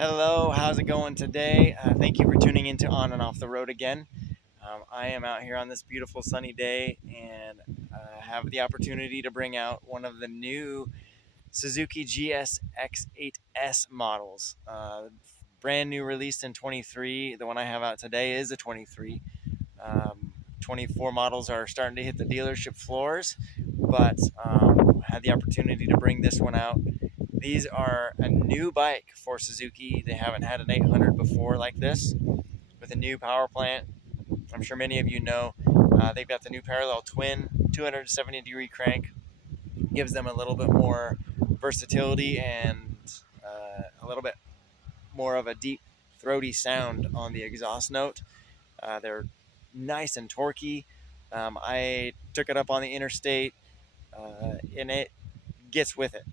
Hello, how's it going today? Thank you for tuning into On and Off the Road again. I am out here on this beautiful sunny day and have the opportunity to bring out one of the new Suzuki GSX-8S models. Brand new, released in 23. The one I have out today is a 23. 24 models are starting to hit the dealership floors, but had the opportunity to bring this one out. These are a new bike for Suzuki. They haven't had an 800 before like this, with a new power plant. I'm sure many of you know they've got the new parallel twin 270-degree crank. Gives them a little bit more versatility and a little bit more of a deep, throaty sound on the exhaust note. They're nice and torquey. I took it up on the interstate, and it gets with it.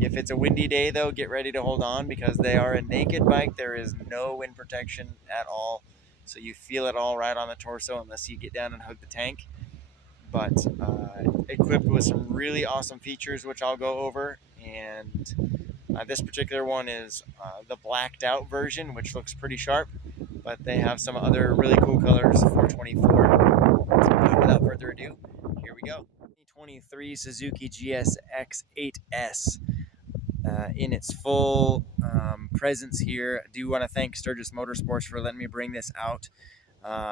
If it's a windy day, though, get ready to hold on because they are a naked bike. There is no wind protection at all, so you feel it all right on the torso unless you get down and hug the tank. But equipped with some really awesome features, which I'll go over. And this particular one is the blacked out version, which looks pretty sharp, but they have some other really cool colors for 24. Without further ado, here we go. 2023 Suzuki GSX-8S. In its full presence here. I do want to thank Sturgis Motorsports for letting me bring this out.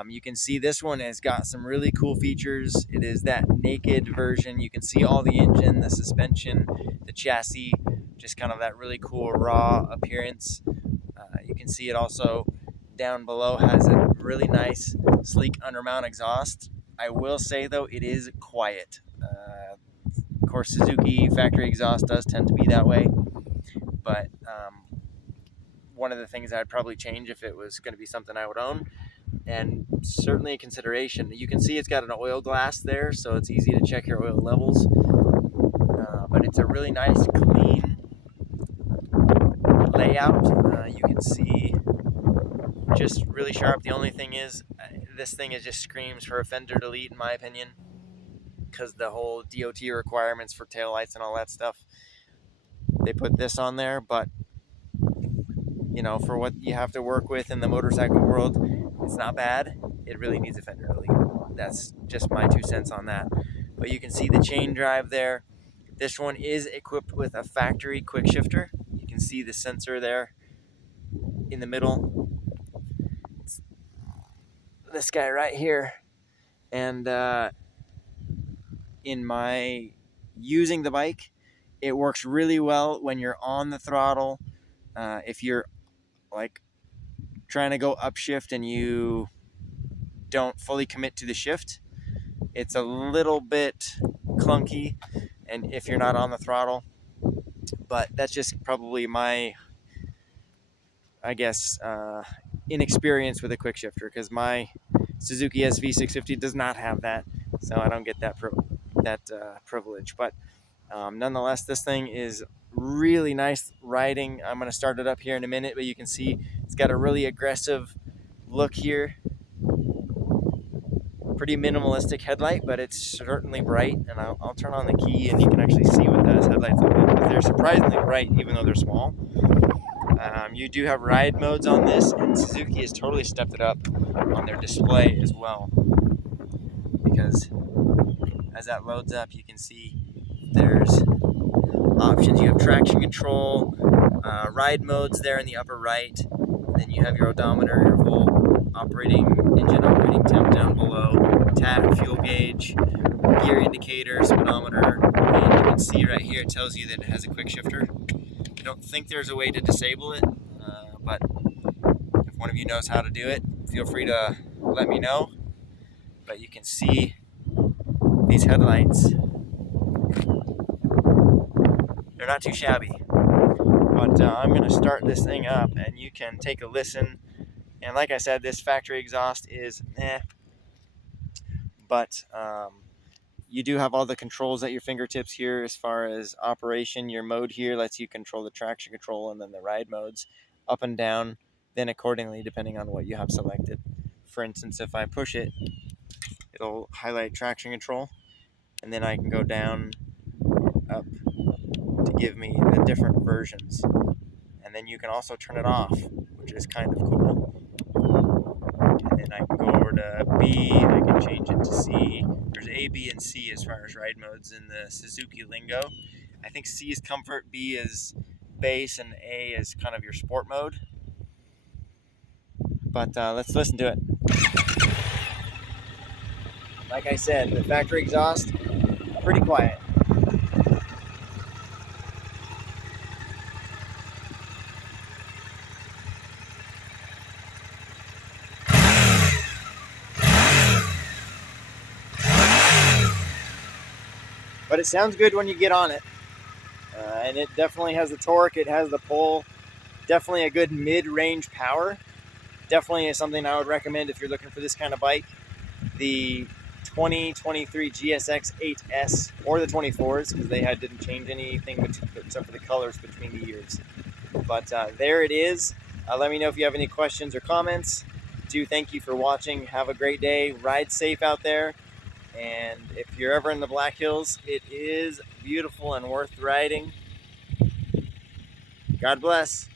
You can see this one has got some really cool features. It is that naked version. You can see all the engine, the suspension, the chassis, just kind of that really cool raw appearance. You can see it also down below has a really nice sleek undermount exhaust. I will say though, it is quiet. Of course, Suzuki factory exhaust does tend to be that way, but one of the things I'd probably change if it was going to be something I would own, and certainly a consideration. You can see it's got an oil glass there, so it's easy to check your oil levels, but it's a really nice, clean layout. You can see just really sharp. The only thing is, this thing just screams for a fender delete, in my opinion, because the whole DOT requirements for taillights and all that stuff, they put this on there. But you know, for what you have to work with in the motorcycle world, it's not bad. It really needs a fender delete. That's just my 2 cents on that. But you can see the chain drive there. This one is equipped with a factory quick shifter. You can see the sensor there in the middle. It's this guy right here. And in my using the bike, it works really well when you're on the throttle. If you're like trying to go upshift and you don't fully commit to the shift, it's a little bit clunky, and if you're not on the throttle. But that's just probably my, I guess, inexperience with a quick shifter, because my Suzuki SV650 does not have that, so I don't get that privilege. But nonetheless, this thing is really nice riding. I'm going to start it up here in a minute, but you can see it's got a really aggressive look here. Pretty minimalistic headlight, but it's certainly bright. And I'll turn on the key and you can actually see what those headlights look like. But they're surprisingly bright, even though they're small. You do have ride modes on this, and Suzuki has totally stepped it up on their display as well, because as that loads up, you can see there's options. You have traction control, ride modes there in the upper right. Then you have your odometer, your full engine operating temp down below, tach, fuel gauge, gear indicator, speedometer, and you can see right here it tells you that it has a quick shifter. I don't think there's a way to disable it, but if one of you knows how to do it, feel free to let me know. But you can see these headlights. They're not too shabby. But I'm going to start this thing up and you can take a listen. And like I said, this factory exhaust is but you do have all the controls at your fingertips here as far as operation. Your mode here lets you control the traction control and then the ride modes up and down, then accordingly depending on what you have selected. For instance, if I push it, it'll highlight traction control, and then I can go down, up, to give me the different versions. And then you can also turn it off, which is kind of cool. And then I can go over to B, I can change it to C. There's A, B, and C as far as ride modes in the Suzuki lingo. I think C is comfort, B is base, and A is kind of your sport mode. But let's listen to it. Like I said, the factory exhaust, pretty quiet. But it sounds good when you get on it. And it definitely has the torque, it has the pull, definitely a good mid-range power. Definitely is something I would recommend if you're looking for this kind of bike. The 2023 GSX-8S or the 24s, because they didn't change anything except for the colors between the years. But there it is. Let me know if you have any questions or comments. Thank you for watching. Have a great day. Ride safe out there. And if you're ever in the Black Hills, it is beautiful and worth riding. God bless.